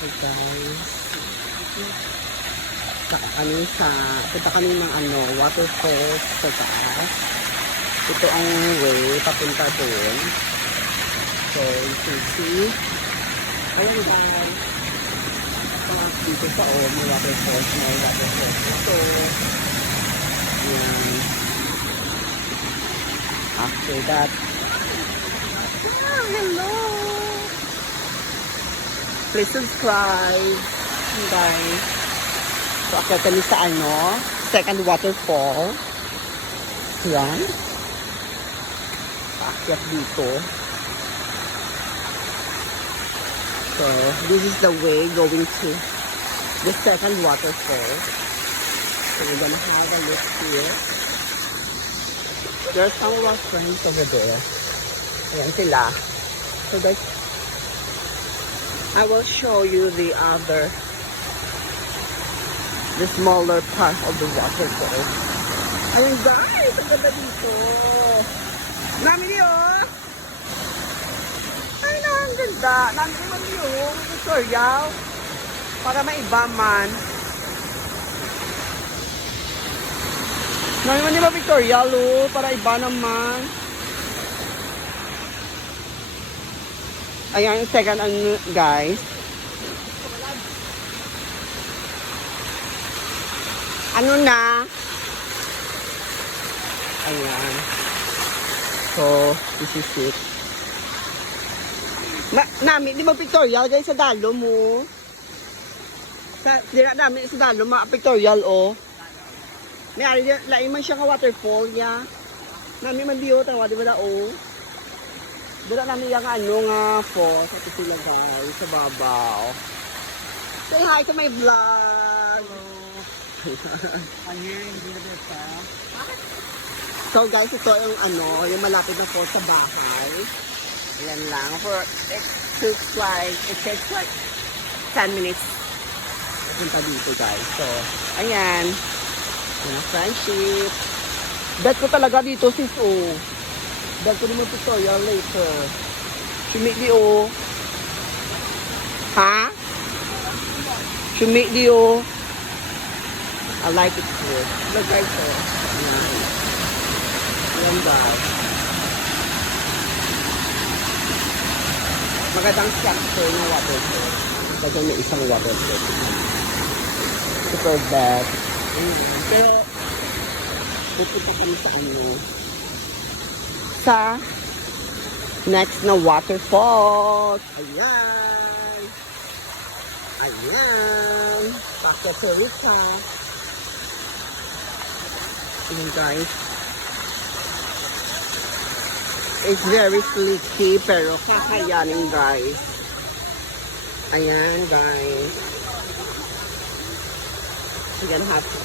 Okay guys. Punta kami ng waterfall sa taas. Ito ang way papunta doon. So you can see. Ayan guys. Dito sa may waterfall. May waterfall dito. Ayan. After that. Hello! Please subscribe. Guys. So, akit kami sa second waterfall. Yan. Paakyat dito. So, this is the way going to the second waterfall. So, we're gonna have a look here. There's some of our friends over there. Ayan sila. So, guys, I will show you the smaller part of the waterfall. Ayun guys, ang ganda dito. Namin yun. Ay na, ang ganda. Namin naman yung tutorial. Para maiba man. Namin naman yung tutorial para iba naman. Ayan, second guys. Ano na? Ayan. So, this is it. Namin, di ba pictorial guys sa dalo mo? Dira namin sa dalo, pictorial May ari, lain man siya ka waterfall niya. Namin man diyo, tawa, di ba da Dira namin yung nga falls. Ito sila guys, sa babaw. Say hi to my vlog! So guys, ito yung malapit na falls sa bahay. Ayan lang. It takes like 10 minutes. Punta dito guys. So, ayan. Friendship. Bet ko talaga dito sis Bet ko naman tutorial later. Sumik di Ha? Sumik di I like it here. Look guys Ayan guys. Magandang structure ng waterfall. Kasi may isang waterfall. Super bad. Pero, pupunta kami sa next na waterfall. Ayan. Ayan. Pakotorika. Ayan guys. It's very slicky pero kakayanin guys. Ayan guys. You're gonna have to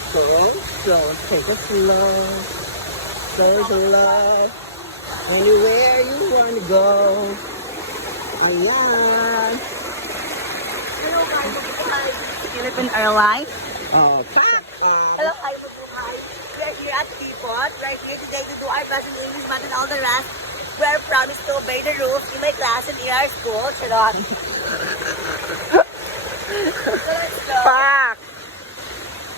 slow, take it slow. Anywhere you wanna go. Ayan. Hello, hi, Philippine Airlines. Oh, Hello, hi, we're here at Teapot. We're here today to do our class in English, math, and all the rest. We're promised to obey the rules in my class and in our school. Charot. So let's go. Pak!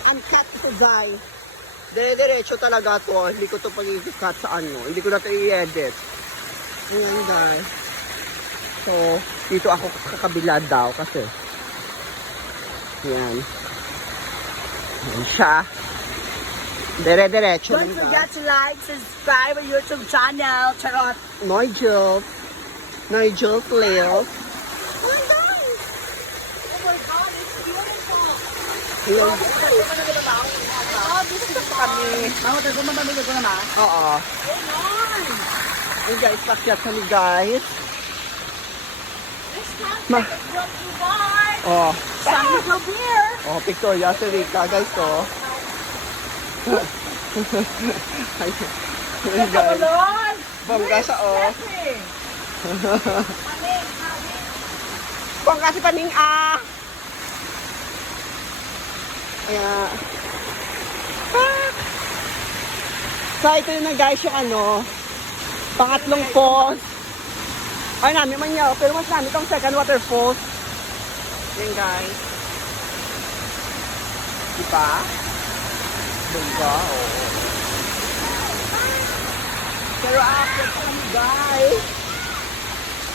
Uncut ito, guys. Dire-diretso talaga to. Hindi ko to pag-i-cut sa Hindi ko na to i-edit. Ayan, guys. So, dito ako kakabila daw kasi. Ayan. Ayan siya. Dire-diretso. Don't forget to like, subscribe our YouTube channel. Charot. Nigel Leo. Oh my God! Oh my God, it's beautiful. Ayan. Oh, this is kami. Ako, tago mamamili ko naman. Oo. Ayan guys, pakyat kami guys. This time, what you want? Oh. Some little beer. Oh, Victoria, si Rika guys oh. Ayan guys. Bongga sa Bongga si Paning Ayan. So, ito yun na guys yung pangatlong falls. Ay, namin man yaw. Pero mas namin itong second waterfalls. Yan guys. Diba? Bongga, oo. Pero ako pa kami guys.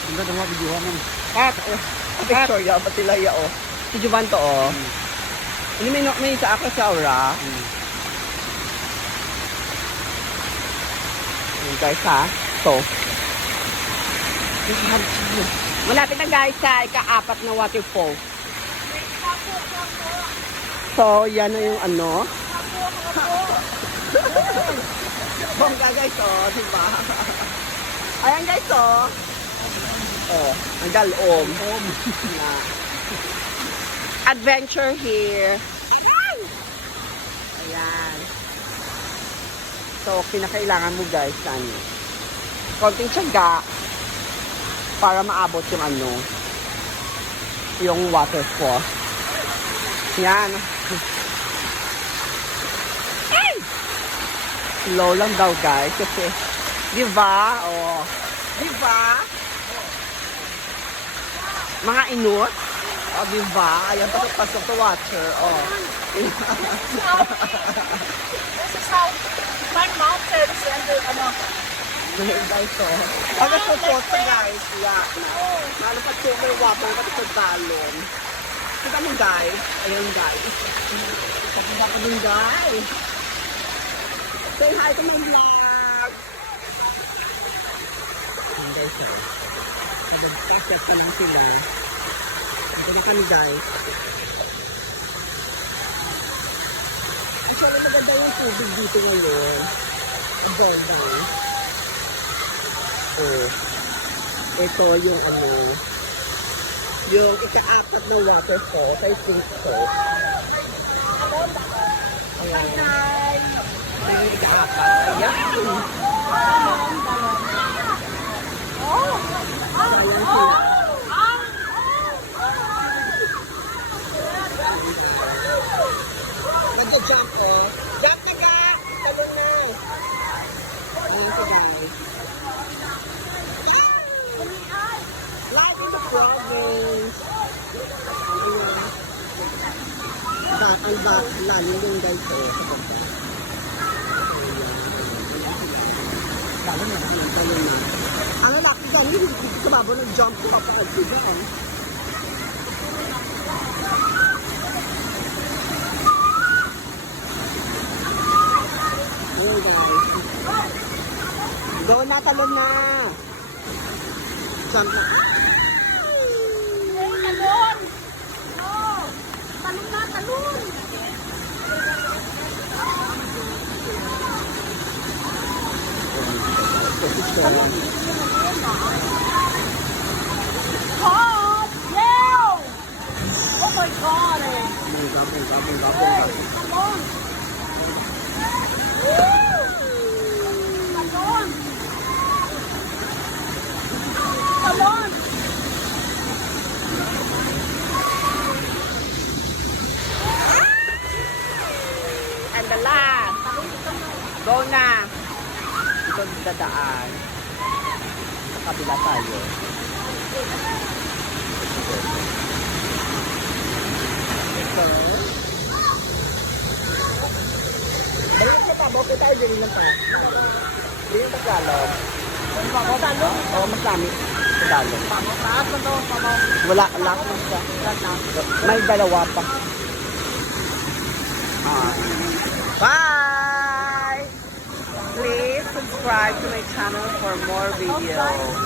Ang ganda mga video naman. Picture ya, pati laya oh. Si Juvan to oh. Ini may sa ako sa aura. Ayan guys ha. So. Malapit na guys sa ika-4 na waterfall. So, yan na yung ano. Bongga guys oh, diba? Ayan guys oh. Oh, ang dalom. Na. Adventure here. Ayan. So, pinakailangan mo guys, ano, konting tiyaga para maabot yung ano, yung waterfall. Yan. Ay! Slow lang daw guys, kasi, di ba? Oh, di ba? Mga inut. Oh, di ba? Ayan, pasok sa water. Oh. This is how my mountains and the, ano, Guys, oh. Pag sa photo, guys. Yeah. Nalapat ko may water pati sa talon. Kita mo, guys. Ayan, guys. Kapag ako dun, guys. Say hi to my vlog. Ayan, guys, oh. Kapag-packet pa lang sila. Ito na kami guys. Actually maganda yung tubig dito ngayon. Abundant. Oh. Ito yung ano. Yung ika-4 na waterfall. I think so. Ayan. Ito yung ika-4. Ayan. Ayan sila. Nagja-jump ko. Jump na ka! Talon na! Ayan si guys. Live in the province! Ayan. Ang lalim yung guys eh. Sa punta. Talon na. Talon na. Ang lalaki dami. Sa babo nag-jump ko. Papaagsi na. Ayan guys. Doon na, talon na. Jump na. talon! No! Talon na, talon! God! Yeah! Oh my God! Hey, talon! Talon! Talon! And the last. Go na. Ito dadaan. Sa kabila tayo. Ito. Balik na pa. Bakit tayo din lang pa? Hindi yung Tagalog. Tagalog? Oo, mas lami. Tagalog. Wala lang siya. May dalawa pa. Bye! Please subscribe to my channel for more videos.